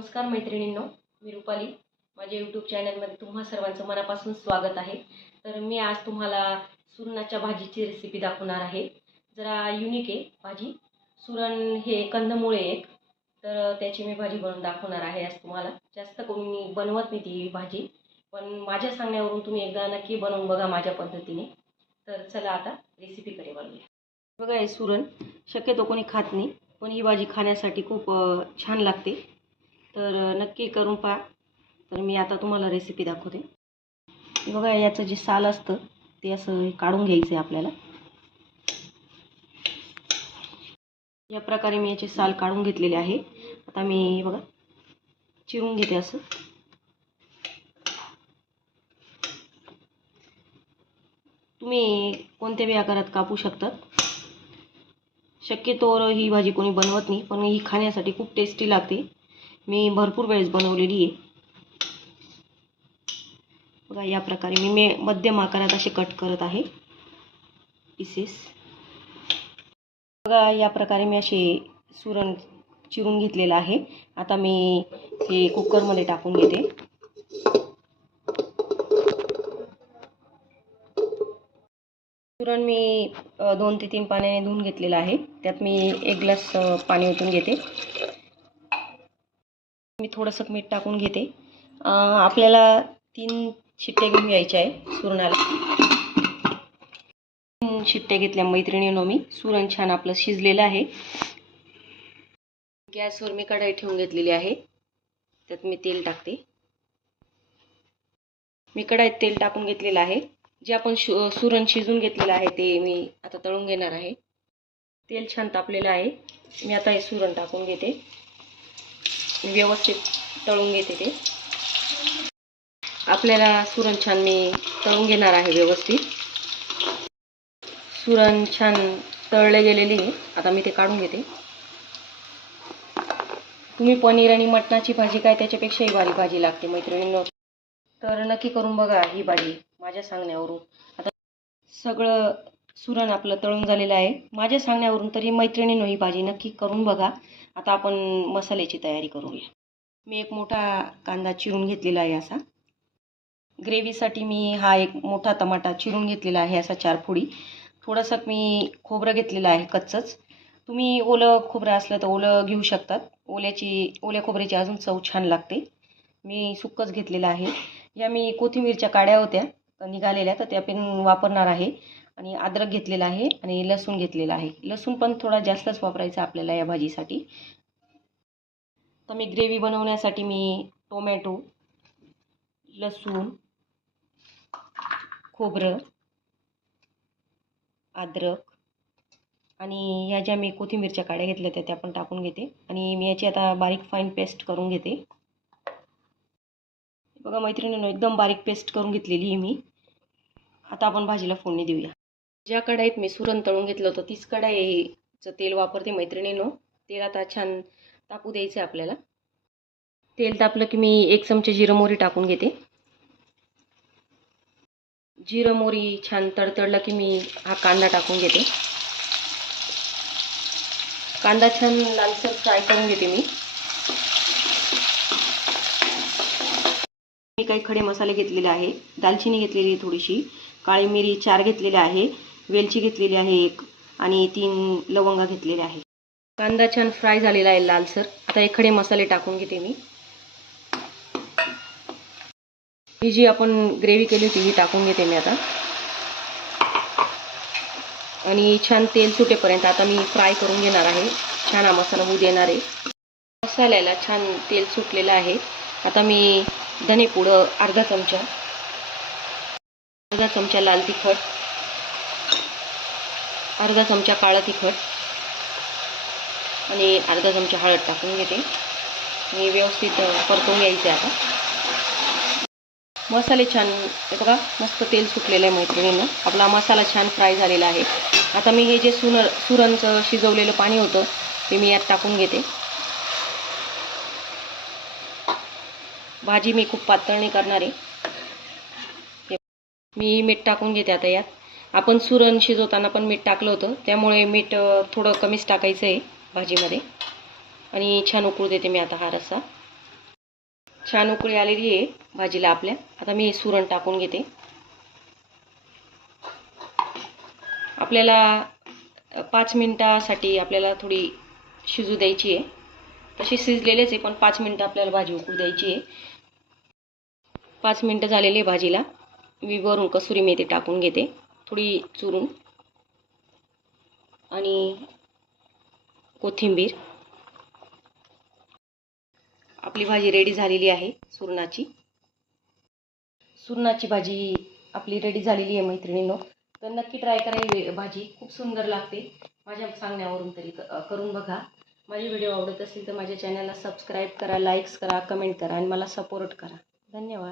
नमस्कार मैत्रिणींनो मी रुपाली. माझ्या यूट्यूब चॅनलमध्ये तुम्हा सर्वांचं मनापासून स्वागत आहे. तर मी आज तुम्हाला सुरणाच्या भाजीची रेसिपी दाखवणार आहे. जरा युनिक आहे भाजी. सुरण हे कंदमुळे एक. तर त्याची मी भाजी बनवून दाखवणार आहे आज तुम्हाला. जास्त कोणी बनवत नाही ती भाजी. पण माझ्या सांगण्यावरून तुम्ही एकदा नक्की बनवून बघा माझ्या पद्धतीने. तर चला आता रेसिपीकडे बनवूया बघा हे सुरण. शक्यतो कोणी खात नाही पण ही भाजी खाण्यासाठी खूप छान लागते. तर नक्की करून पहा. तर मी आता तुम्हाला रेसिपी दाखवते. बघा याचं जे साल असतं ते असं काढून घ्यायचं आहे आपल्याला. या प्रकारे मी याचे साल काढून घेतलेले आहे. आता मी बघा चिरून घेते असं. तुम्ही कोणत्या बी आकारात कापू शकतात. शक्यतो ही भाजी कोणी बनवत नाही पण ही खाण्यासाठी खूप टेस्टी लागते. मी भरपूर वेळेस बनवलेली आहे. बघा या प्रकारे मी मे मध्यम आकारात असे कट करत आहे. पीसेस बघा या प्रकारे मी असे सुरण चिरून घेतलेलं आहे. आता मी हे कुकरमध्ये टाकून घेते. सुरण मी दोन ते तीन पाण्याने धुवून घेतलेलं आहे. त्यात मी एक ग्लास पाणी ओतून घेते. मी थोडंसं मीठ टाकून घेते. आपल्याला तीन शिट्ट्या घेऊन घ्यायच्या आहे सुरणाला. तीन शिट्ट्या घेतल्या मैत्रिणीनो मी. सुरण छान आपलं शिजलेलं आहे. गॅसवर मी कढाई ठेवून घेतलेली आहे. त्यात मी तेल टाकते. मी कढाईत तेल टाकून घेतलेलं आहे. जे आपण शु सुरण शिजून घेतलेलं आहे ते मी आता तळून घेणार आहे. तेल छान तापलेलं आहे. मी आता हे सुरण टाकून घेते. व्यवस्थित तळून घेते ते. आपल्याला सुरण छान मी तळून घेणार आहे व्यवस्थित. सुरण छान तळले गेलेली आहे. आता मी ते काढून घेते. तुम्ही पनीर आणि मटणाची भाजी काय त्याच्यापेक्षाही भारी भाजी लागते मैत्रिणींनो. तर नक्की करून बघा ही भाजी माझ्या सांगण्यावरून. आता सगळं सुरण आपलं तळून झालेलं आहे. माझ्या सांगण्यावरून तरी मैत्रिणीनो ही भाजी नक्की करून बघा. आता आपण मसाल्याची तयारी करूया. मी एक मोठा कांदा चिरून घेतलेला आहे असा. ग्रेव्हीसाठी मी हा एक मोठा टमाटा चिरून घेतलेला आहे असा चार फोडी. थोडंसं मी खोबरं घेतलेलं आहे कच्चंच. तुम्ही ओलं खोबरं असलं तर ओलं घेऊ शकतात. ओल्याची ओल्या खोबऱ्याची अजून चव छान लागते. मी सुक्कच घेतलेलं आहे. या मी कोथिंबीरच्या काड्या होत्या. निघालेल्या तर त्या पण वापरणार आहे. आणि अद्रक घेतलेला आहे आणि लसूण घेतलेला आहे. लसूण पण थोडा जास्तच वापरायचा आपल्याला या भाजीसाठी. तर मी ग्रेव्ही बनवण्यासाठी मी टोमॅटो लसूण खोबरं अद्रक आणि ह्या ज्या मी कोथिंबीरच्या काड्या घेतल्या त्या त्या पण टाकून घेते आणि मी याची आता बारीक फाईन पेस्ट करून घेते. बघा मैत्रिणीनं एकदम बारीक पेस्ट करून घेतलेली आहे मी. आता आपण भाजीला फोडणी देऊया. ज्या कढाईत मी सुरण तळून घेतलं होतं तीच कढाईचं तेल वापरते मैत्रिणीनो. तेल आता छान तापू द्यायचं आहे आपल्याला. तेल तापलं की मी एक चमचे जिरं मोहरी टाकून घेते. जिरं मोहरी छान तडतडला की मी हा कांदा टाकून घेते. कांदा छान लालसर फ्राय करून घेते मी. मी काही खडे मसाले घेतलेले आहे. दालचिनी घेतलेली थोडीशी. काळी मिरी चार घेतलेले आहे. वेलची घेतलेली आहे एक आणि तीन लवंगा घेतलेल्या आहे कांदा छान फ्राय झालेला आहे लालसर आता हे खडे मसाले टाकून घेते मी. ही जी आपण ग्रेव्ही केली होती ही टाकून घेते मी आता. आणि छान तेल सुटेपर्यंत आता मी फ्राय करून घेणार आहे. छान हा मसाला होऊ देणार आहे. मसाल्याला छान तेल सुटलेलं आहे. आता मी धनेपुडं अर्धा चमचा अर्धा चमचा लाल तिखट अर्धा चमचा काळं तिखट आणि अर्धा चमचा हळद टाकून घेते. मी व्यवस्थित परतून घ्यायचे आता. मसाले छान बघा मस्त तेल सुटलेलं आहे मैत्रिणींना. आपला मसाला छान फ्राय झालेला आहे. आता मी हे जे सुनर सुरणचं शिजवलेलं पाणी होतं ते मी यात टाकून घेते. भाजी मी खूप पातळ नाही करणार आहे. मी मीठ टाकून घेते आता यात. आपण सुरण शिजवताना पण मीठ टाकलं होतं. त्यामुळे मीठ थोडं कमीच टाकायचं आहे भाजीमध्ये. आणि छान उकळू देते मी आता हा रस्सा. छान उकळी आलेली आहे भाजीला आपल्या. आता मी सुरण टाकून घेते. आपल्याला पाच मिनटासाठी आपल्याला थोडी शिजू द्यायची आहे. तशी शिजलेलेच आहे पण पाच मिनटं आपल्याला भाजी उकळू द्यायची आहे. पाच मिनटं झालेली आहे भाजीला. मी वरून कसुरी मेथी टाकून घेते. थोडी चुरून आणि कोथिंबीर. आपली भाजी रेडी झालेली आहे सुरणाची. सुरणाची भाजी आपली रेडी झालेली आहे मैत्रिणींनो. तर नक्की ट्राय करा भाजी. खूप सुंदर लागते. माझ्या सांगण्यावरून तरी करून बघा. माझे व्हिडिओ आवडत असेल तर माझ्या चॅनलला सबस्क्राईब करा लाईक्स करा कमेंट करा आणि मला सपोर्ट करा. धन्यवाद.